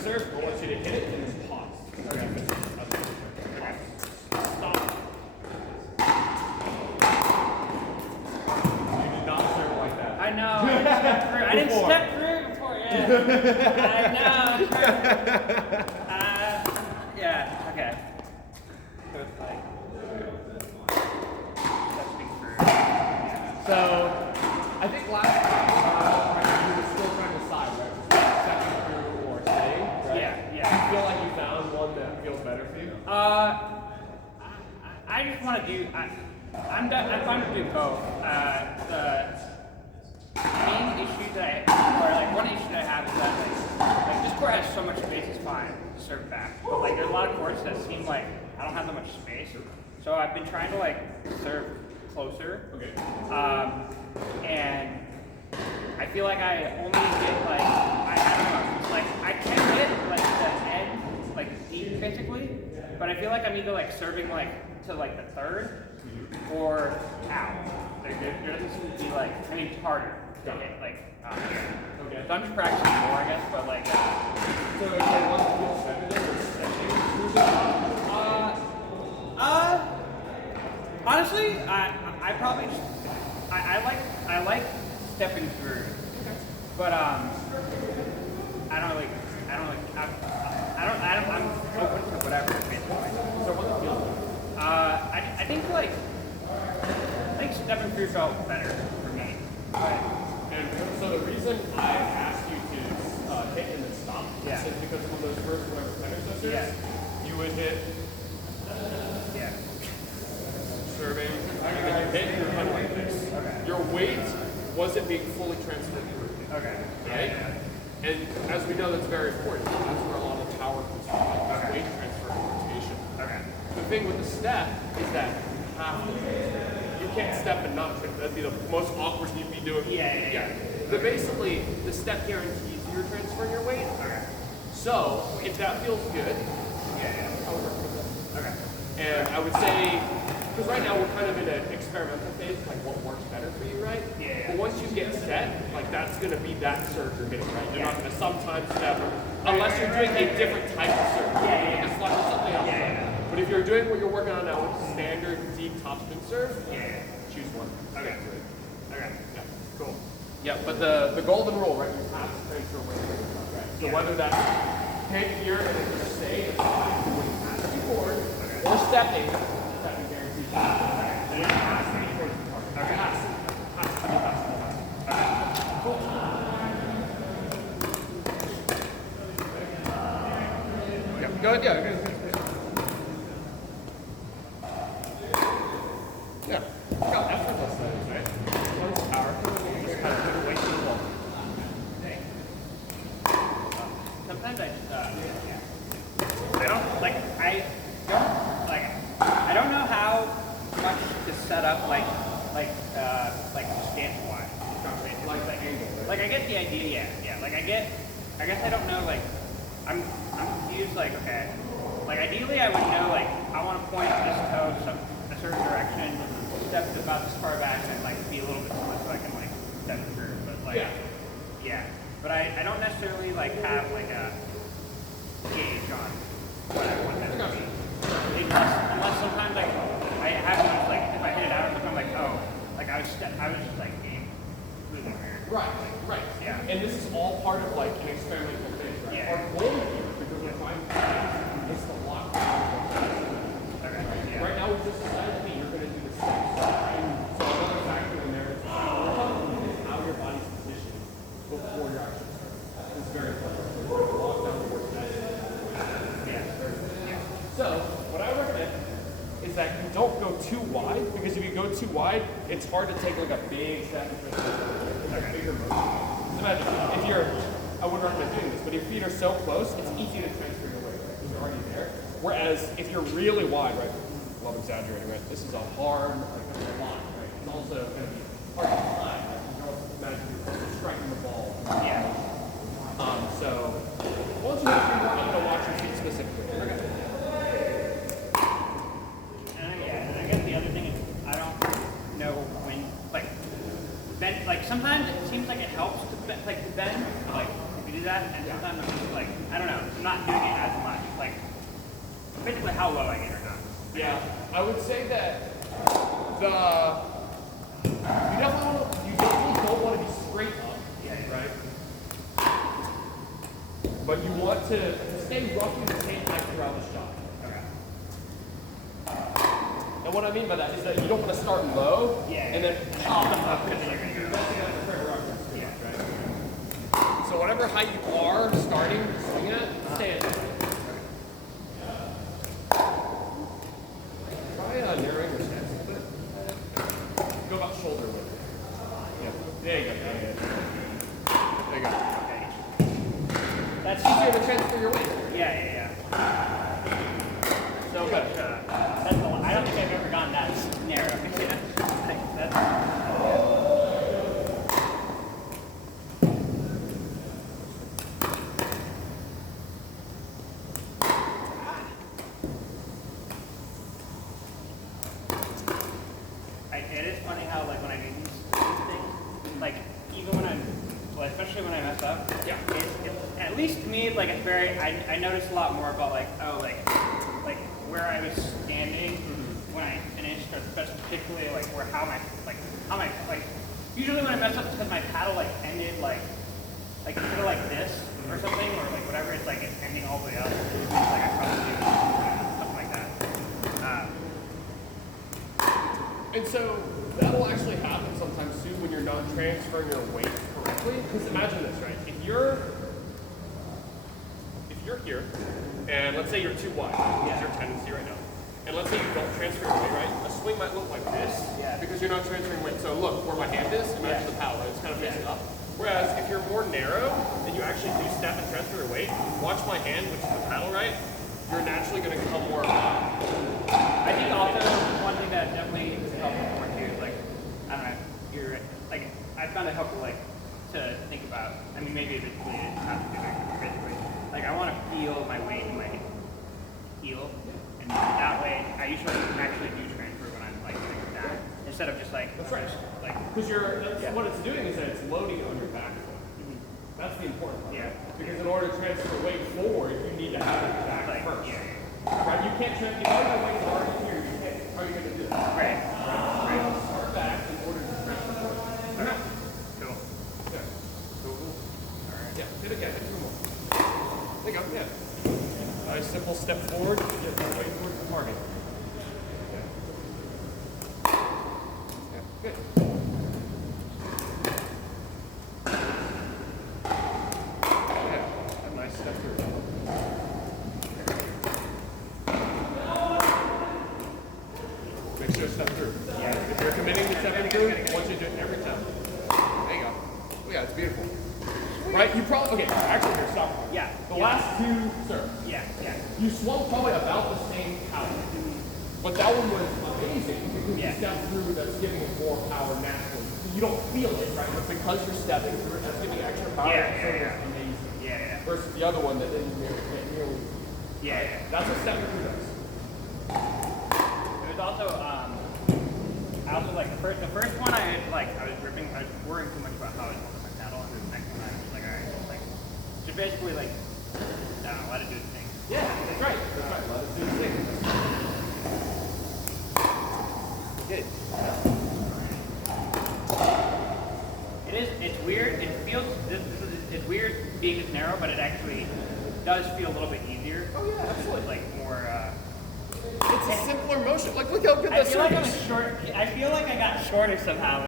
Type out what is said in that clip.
serve, I want you to hit it and then pause. Okay. Stop. You did not serve like that. I know. I didn't step through before. Yeah. I know. Yeah. Okay. So it's like stepping through. Yeah. So I think last time you were still trying to decide, right? Stepping through or staying, right? Yeah. Do you feel like you found one that feels better for you? I just want to do. I'm fine to do both. The main issue that one issue that I have is that like this court has so much space, it's fine to serve back. But like there's a lot of courts that seem like I don't have that much space, so I've been trying to like serve closer. Okay. And I feel like I only get like I don't know, like I can get like the end like deep basically, but I feel like I'm either like serving like to like the third or out. Like there doesn't seem to be like it's harder to hit like Okay. So I'm just practicing more I guess, but like So is there one that feels better than or stepping through? Honestly, I probably just, I like stepping through, but I'm open to whatever basically. So what that feels like? I think stepping through felt better for me. But, And so the reason I asked you to hit and then stop is because on those first whatever predecessors, you would hit serving, and then you hit your head like this. Okay. Your weight wasn't being fully transferred through. okay. Right? And as we know, that's very important. That's where a lot of power comes from, like weight transfer and rotation. Okay. The thing with the step is that you have to transfer. You can't step and not transfer. That'd be the most awkward you'd be doing. Yeah. But basically, the step guarantees you're transferring your weight. Okay. So, if that feels good, I would recommend that. Okay. And I would say, because right now we're kind of in an experimental phase, like what works better for you, right? Yeah. But once you get set, like that's going to be that surge you're hitting, right? You're not going to sometimes step, unless you're doing a different type of surge. It's like something else. But if you're doing what you're working on now with standard deep topspin serve, choose one. Okay. Yeah. Cool. Yeah, but the golden rule, right? You have to transfer weight, right? So whether that's hit here and then just stay and slide, when you pass it forward, or stepping guarantees you. When you pass it, you transfer target. Pass it. Cool. Yeah, go ahead. Yeah, yeah. Got effortless things, right? One's powerful, and you just kind of put it away from the wall. Sometimes I don't know how much to set up like stance wise. Like the angle, right? Like I get the idea, yeah. Like I guess I don't know, like I'm confused, like okay. Like ideally I would know like I want to point this toe a certain direction, step about this far back and like be a little bit slower so I can like step through. But like But I don't necessarily like have like a gauge on what I want that to be. Unless sometimes like I have like if I hit it out, I'm like, oh, like I was just like being really weird. Right. Yeah. And this is all part of like an experimental thing, right? Yeah. Our goal here, because we're trying to is to lock down. Okay. Yeah. Right now we've just decided that you're going to do the same stuff. So another factor in there is how your body's positioned before you're actually starting. This is very important. So we're going to lock down the work that. So what I recommend is that you don't go too wide, because if you go too wide, it's hard to take like a big step and like a bigger motion. So imagine if you're, I wouldn't recommend doing this, but if your feet are so close, it's easy to transfer your weight, right? Because you're already there. Whereas if you're really wide, right? Love exaggerating, right? This is a hard, like a line, right? It's also going to be hard to climb, right? You don't imagine you're striking the ball. Yeah. So once you have your work, I'm going to watch your feet specifically. Okay. And I guess the other thing is I don't know when like sometimes it seems like it helps to bend, like if you do that, and sometimes I'm just like, I don't know, I'm not doing it as much. Like basically how low I get or not. Yeah, I would say that you definitely don't want to be straight up, right? But you want to stay roughly the same height throughout the shot. And what I mean by that is that you don't want to start low and then pop up. So whatever height you are starting to swing at, stay at that. Try narrowing your stance a little bit. Go about shoulder width. Yeah. There you go. There you go. That's easier to transfer your weight. Yeah. So much. That's a lot. I don't think I've ever gone that narrow. That's. It is funny how like when I do these things, like even when especially when I mess up, it's at least to me it's like it's very. I notice a lot more about like where I was standing when I finished, or particularly like how my usually when I mess up it's because my paddle like ended like instead of like this or something or like whatever, it's like it's ending all the way up. It's like I probably do something like that. And so that'll actually happen sometimes too when you're not transferring your weight correctly. Because imagine this, right? If you're here, and let's say you're too wide, which is your tendency right now, and let's say you don't transfer your weight right, a swing might look like this because you're not transferring weight. So look, where my hand is, imagine the paddle, it's kind of facing up. Whereas if you're more narrow and you actually do step and transfer your weight, watch my hand, which is the paddle, right? You're naturally going to come more. I think also one thing that definitely is helpful more too is like, I don't know, you're like, I found it helpful like to think about. I mean, maybe eventually it has to do it basically. Like I want to feel my weight in my heel, and that way I usually actually do transfer when I'm like doing that instead of just like. That's right. Like because what it's doing is that it's loading on your back foot. That's the important part. Yeah. Because in order to transfer weight forward, you need to have it back like, first. Yeah. Right? You can't transfer. If your weight is already here, you can't. How are you going to do that? Right. Start back in order to transfer forward. Okay. Cool. Yeah. Cool. All right. Yeah. Hit again. Hit two more. There you go. Yeah. Nice simple step forward. Get the weight towards the target. Yeah. Good. Step through. Make sure to step through. If you're committing to stepping through, I want you to do it every time. There you go. Oh yeah, it's beautiful. Right? You probably, okay, actually here, stop. Yeah. The last two, sir. Yeah. You swung probably about the same power. But that one was amazing because you stepped through, that's giving it more power naturally. So you don't feel it, right? But because you're stepping through it, that's giving you extra power. Yeah. Amazing. Yeah. Versus the other one that didn't nearly. Yeah. That's what stepping through does. It was also, I also like the first one I had like, I was worrying too much about how I was holding my paddle, and then the next one I was just like, alright, just basically like, I don't know, let it do its thing. Yeah, that's right. Let it do its thing. Good. It's weird. It feels, it's weird being this narrow, but it actually does feel a little bit easier. Oh yeah, absolutely. It's like more, it's a simpler motion. Like look how good I that feel like circle I'm short. I feel like I got shorter somehow.